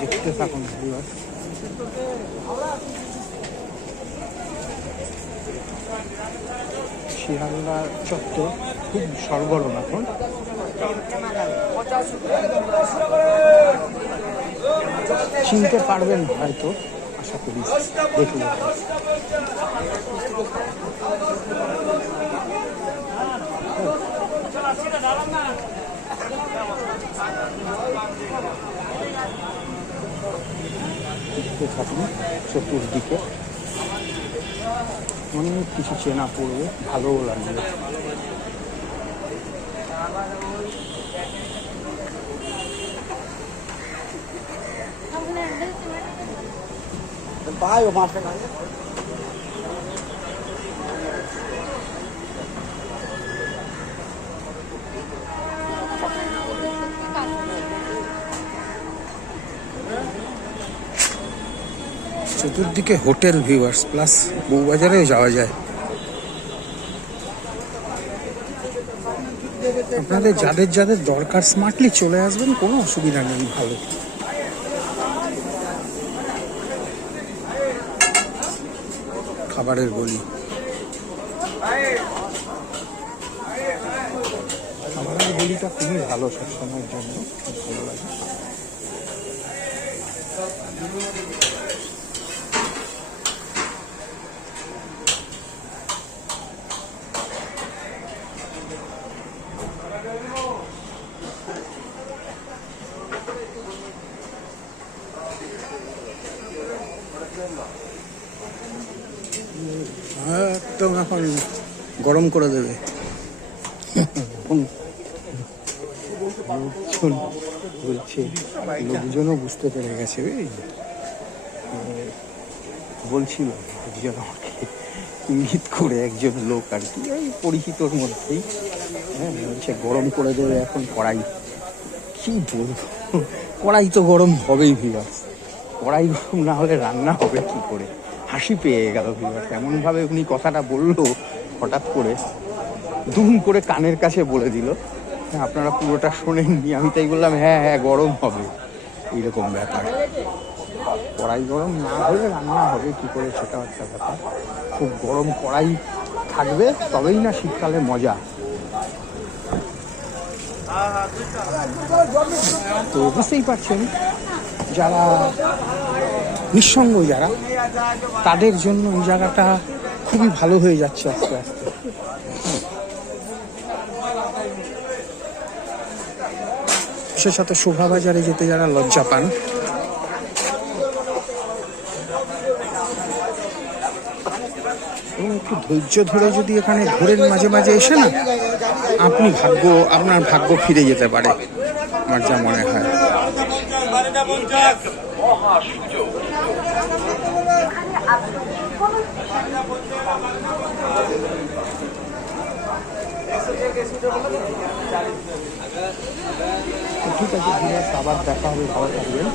দেখতে থাকুন শিয়ালদা চত্বর খুব সরগরম এখন। চিনতে পারবেন হয়তো আশা করি। দেখুন। দেখতে থাকুন চতুর্দিকে অনেক কিছু চেনা পড়বে ভালোও লাগবে। চতুর্দিকে হোটেল ভিউয়ার্স, প্লাস বউবাজারেও যাওয়া যায়। আপনাদের যাদের যাদের দরকার স্মার্টলি চলে আসবেন, কোনো অসুবিধা নেই, ভালো। খাবারের বলি। খাবারের বলিটা খুবই ভালো সবসময়ের জন্য ভালো লাগে। একদম এখন গরম করে দেবে। লোকজন বলছে, লোকজনও বুঝতে পেরে গেছে বলছিল একজন আমাকে, ইঙ্গিত করে একজন লোক আর কি, এই পরিচিতর মধ্যেই। হ্যাঁ বলছে, গরম করে দেবে এখন কড়াই। কি বলব? কড়াই তো গরম হবেই ভিবাস কড়াই গরম না হলে রান্না হবে কি করে? হাসি পেয়ে গেল ভিবাস এমনভাবে উনি কথাটা বলল হঠাৎ করে দুম করে কানের কাছে বলে দিল। হ্যাঁ, আপনারা পুরোটা শোনেননি আমি তাই বললাম হ্যাঁ হ্যাঁ গরম হবে। এইরকম ব্যাপার। কড়াই গরম না হলে রান্না হবে কি করে সেটা একটা ব্যাপার। খুব গরম কড়াই থাকবে তবেই না শীতকালে মজা। তো বুঝতেই পারছেন যারা নিঃসঙ্গ যারা, তাদের জন্য এই জায়গাটা খুবই ভালো হয়ে যাচ্ছে আস্তে আস্তে। বিশেষত শোভাবাজারে যেতে যারা লজ্জা পান, এবং একটু ধৈর্য ধরে যদি এখানে ঘোরেন মাঝে মাঝে এসে না, আপনি ভাগ্য, আপনার ভাগ্য ফিরে যেতে পারে, আমার যা মনে হয়। ঠিক আছে ঠিক আছে আবার দেখা হবে ভালো থাকবেন।